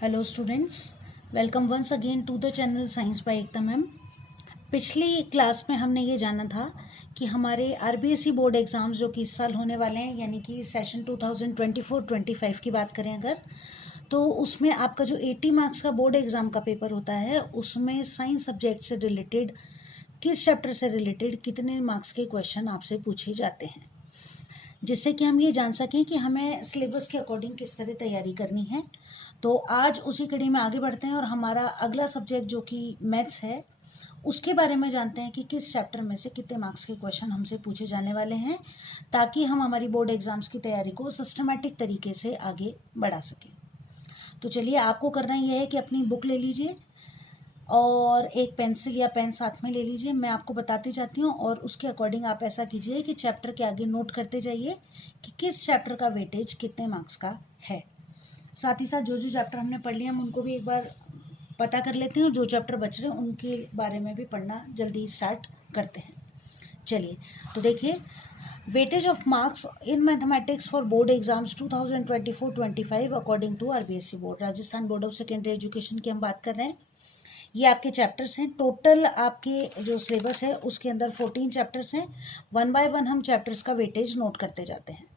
Hello students, welcome once again to the channel science by Ekta ma'am. पिछली class में हमने ये जाना था कि हमारे आरबीएसई बोर्ड एग्ज़ाम्स जो कि इस साल होने वाले हैं, यानी कि सेशन 2024-25 की बात करें अगर, तो उसमें आपका जो 80 मार्क्स का बोर्ड एग्ज़ाम का पेपर होता है उसमें साइंस सब्जेक्ट से रिलेटेड, किस चैप्टर से रिलेटेड कितने मार्क्स के क्वेश्चन आपसे पूछे जाते हैं, जिससे कि हम ये जान सकें कि हमें सिलेबस के अकॉर्डिंग किस तरह तैयारी करनी है। तो आज उसी कड़ी में आगे बढ़ते हैं और हमारा अगला सब्जेक्ट जो कि मैथ्स है उसके बारे में जानते हैं कि किस चैप्टर में से कितने मार्क्स के क्वेश्चन हमसे पूछे जाने वाले हैं, ताकि हम हमारी बोर्ड एग्जाम्स की तैयारी को सिस्टमेटिक तरीके से आगे बढ़ा सकें। तो चलिए, आपको करना ये है कि अपनी बुक ले लीजिए और एक पेंसिल या पेन साथ में ले लीजिए। मैं आपको बताती जाती हूँ और उसके अकॉर्डिंग आप ऐसा कीजिए कि चैप्टर के आगे नोट करते जाइए कि किस चैप्टर का वेटेज कितने मार्क्स का है। साथ ही साथ जो जो चैप्टर हमने पढ़ लिए हम उनको भी एक बार पता कर लेते हैं, जो चैप्टर बच रहे हैं उनके बारे में भी पढ़ना जल्दी स्टार्ट करते हैं। चलिए, तो देखिए, weightage of marks in mathematics for board exams 2024-25 according to RBSE board, Rajasthan board of secondary education की हम बात कर रहे हैं। ये आपके चैप्टर्स हैं। टोटल आपके जो सिलेबस है उसके अंदर 14 चैप्टर्स हैं। वन बाय वन हम चैप्टर्स का वेटेज नोट करते जाते हैं।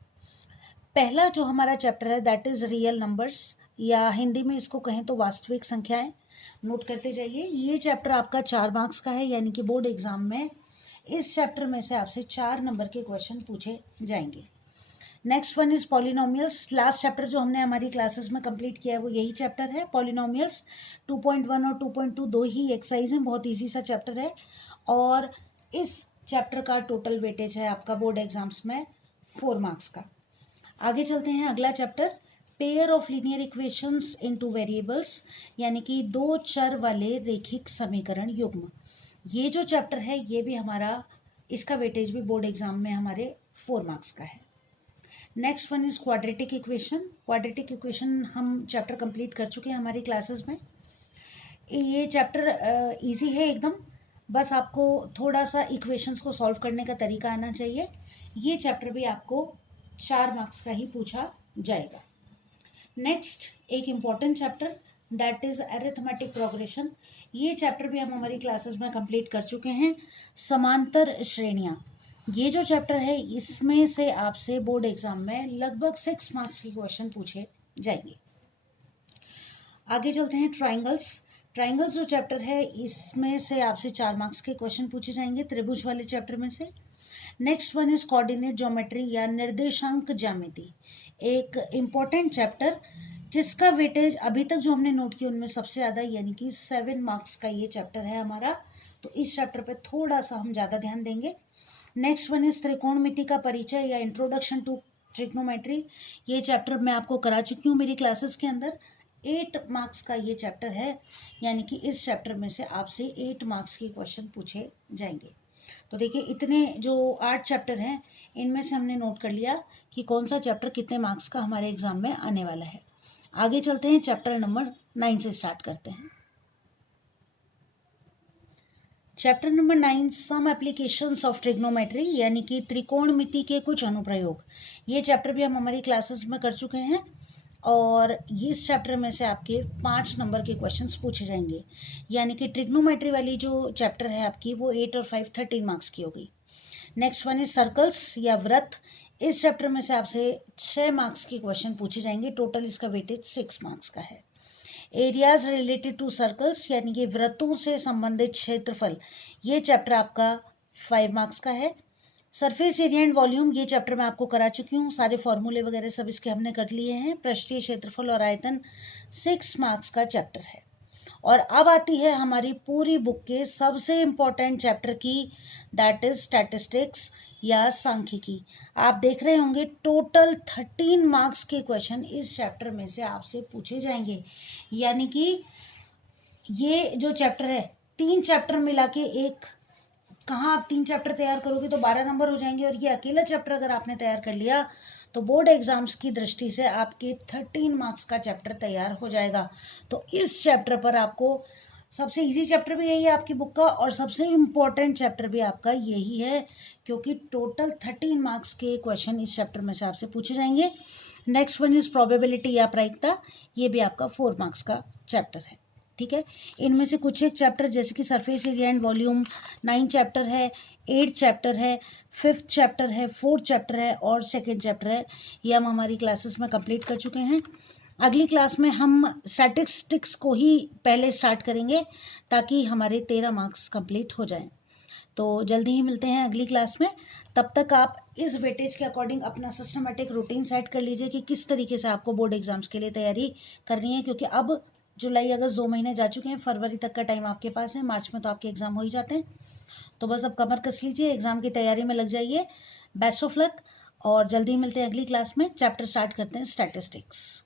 पहला जो हमारा चैप्टर है दैट इज रियल नंबर्स, या हिंदी में इसको कहें तो वास्तविक संख्याएं। नोट करते जाइए। ये चैप्टर आपका 4 मार्क्स का है, यानी कि बोर्ड एग्जाम में इस चैप्टर में से आपसे 4 नंबर के क्वेश्चन पूछे जाएंगे। Next one is polynomials. Last chapter जो हमने हमारी क्लासेस में कंप्लीट किया है वो यही चैप्टर है, पॉलिनोमियल्स। 2.1 और 2.2 दो ही एक्सरसाइज हैं, बहुत ईजी सा चैप्टर है। और इस चैप्टर का टोटल वेटेज है आपका बोर्ड एग्जाम्स में 4 मार्क्स का। आगे चलते हैं, अगला chapter pair of linear equations into variables, यानी कि दो चर वाले रेखिक समीकरण युग्म। ये जो चैप्टर है ये भी हमारा, इसका वेटेज भी बोर्ड एग्जाम में हमारे 4 मार्क्स का है। Next one is quadratic equation. Quadratic equation हम चैप्टर कंप्लीट कर चुके हैं हमारी क्लासेस में। ये चैप्टर इजी है एकदम, बस आपको थोड़ा सा इक्वेशंस को सॉल्व करने का तरीका आना चाहिए। ये चैप्टर भी आपको 4 मार्क्स का ही पूछा जाएगा। नेक्स्ट एक important chapter that is arithmetic progression. ये चैप्टर भी हम हमारी क्लासेस में कंप्लीट कर चुके हैं। समांतर श्रेणियां, ये जो चैप्टर है इसमें से आपसे बोर्ड एग्जाम में लगभग 6 मार्क्स के क्वेश्चन पूछे जाएंगे। आगे चलते हैं, ट्राइंगल्स। ट्राइंगल्स जो चैप्टर है इसमें से आपसे 4 मार्क्स के क्वेश्चन पूछे जाएंगे, त्रिभुज वाले चैप्टर में से। Next one is coordinate geometry या निर्देशांक ज्यामिति, एक इम्पॉर्टेंट चैप्टर जिसका वेटेज अभी तक जो हमने नोट किया उनमें सबसे ज़्यादा, यानी कि 7 मार्क्स का ये चैप्टर है हमारा। तो इस चैप्टर पे थोड़ा सा हम ज़्यादा ध्यान देंगे। नेक्स्ट वन इज त्रिकोणमिति का परिचय या इंट्रोडक्शन टू ट्रिग्नोमेट्री। ये चैप्टर मैं आपको करा चुकी हूँ मेरी क्लासेस के अंदर। 8 मार्क्स का ये चैप्टर है, यानी कि इस चैप्टर में से आपसे 8 मार्क्स के क्वेश्चन पूछे जाएंगे। तो देखिए, इतने जो 8 चैप्टर हैं इनमें से हमने नोट कर लिया कि कौन सा चैप्टर कितने मार्क्स का हमारे एग्जाम में आने वाला है। आगे चलते हैं, चैप्टर नंबर 9 से स्टार्ट करते हैं। Chapter number 9 some applications of trigonometry, यानी कि त्रिकोणमिति के कुछ अनुप्रयोग। ये चैप्टर भी हम हमारी क्लासेस में कर चुके हैं और इस चैप्टर में से आपके 5 नंबर के क्वेश्चंस पूछे जाएंगे, यानी कि ट्रिग्नोमेट्री वाली जो चैप्टर है आपकी वो 8 और 5 13 मार्क्स की हो गई। नेक्स्ट वन इज सर्कल्स या वृत्त। इस चैप्टर में से आपसे 6 मार्क्स के क्वेश्चन पूछे जाएंगे, टोटल इसका वेटेज 6 मार्क्स का है। एरियाज रिलेटेड टू सर्कल्स, यानी कि वृत्तों से संबंधित क्षेत्रफल, ये चैप्टर आपका 5 मार्क्स का है। सरफेस एरिया एंड वॉल्यूम, ये चैप्टर मैं आपको करा चुकी हूँ, सारे फॉर्मूले वगैरह सब इसके हमने कर लिए हैं। पृष्ठीय क्षेत्रफल और आयतन 6 मार्क्स का चैप्टर है। और अब आती है हमारी पूरी बुक के सबसे इम्पोर्टेंट चैप्टर की, दैट इज स्टैटिस्टिक्स या सांख्यिकी। आप देख रहे होंगे टोटल 13 मार्क्स के क्वेश्चन इस चैप्टर में से आपसे पूछे जाएंगे, यानी कि ये जो चैप्टर है 3 चैप्टर मिला के एक, कहाँ आप 3 चैप्टर तैयार करोगे तो 12 नंबर हो जाएंगे, और ये अकेला चैप्टर अगर आपने तैयार कर लिया तो बोर्ड एग्जाम्स की दृष्टि से आपके 13 मार्क्स का चैप्टर तैयार हो जाएगा। तो इस चैप्टर पर आपको, सबसे इजी चैप्टर भी यही है आपकी बुक का और सबसे इम्पोर्टेंट चैप्टर भी आपका यही है, क्योंकि टोटल 13 मार्क्स के क्वेश्चन इस चैप्टर में से आपसे पूछे जाएंगे। नेक्स्ट वन इज प्रोबेबिलिटी या प्रायिकता, ये भी आपका 4 मार्क्स का चैप्टर है। ठीक है, इनमें से कुछ एक चैप्टर जैसे कि surface area and volume 9 chapter है, 8 चैप्टर है, 5th चैप्टर है, 4th चैप्टर है और 2nd चैप्टर है, ये हम हमारी क्लासेस में कंप्लीट कर चुके हैं। अगली क्लास में हम स्टैटिस्टिक्स को ही पहले स्टार्ट करेंगे ताकि हमारे 13 मार्क्स कंप्लीट हो जाएं। तो जल्दी ही मिलते हैं अगली क्लास में। तब तक आप इस वेटेज के अकॉर्डिंग अपना सिस्टमेटिक रूटीन सेट कर लीजिए कि किस तरीके से आपको बोर्ड एग्जाम्स के लिए तैयारी करनी है, क्योंकि अब जुलाई अगस्त 2 महीने जा चुके हैं, फरवरी तक का टाइम आपके पास है, मार्च में तो आपके एग्जाम हो ही जाते हैं। तो बस अब कमर कस लीजिए, एग्जाम की तैयारी में लग जाइए। बेस्ट ऑफ लक और जल्दी मिलते हैं अगली क्लास में। चैप्टर स्टार्ट करते हैं स्टैटिस्टिक्स।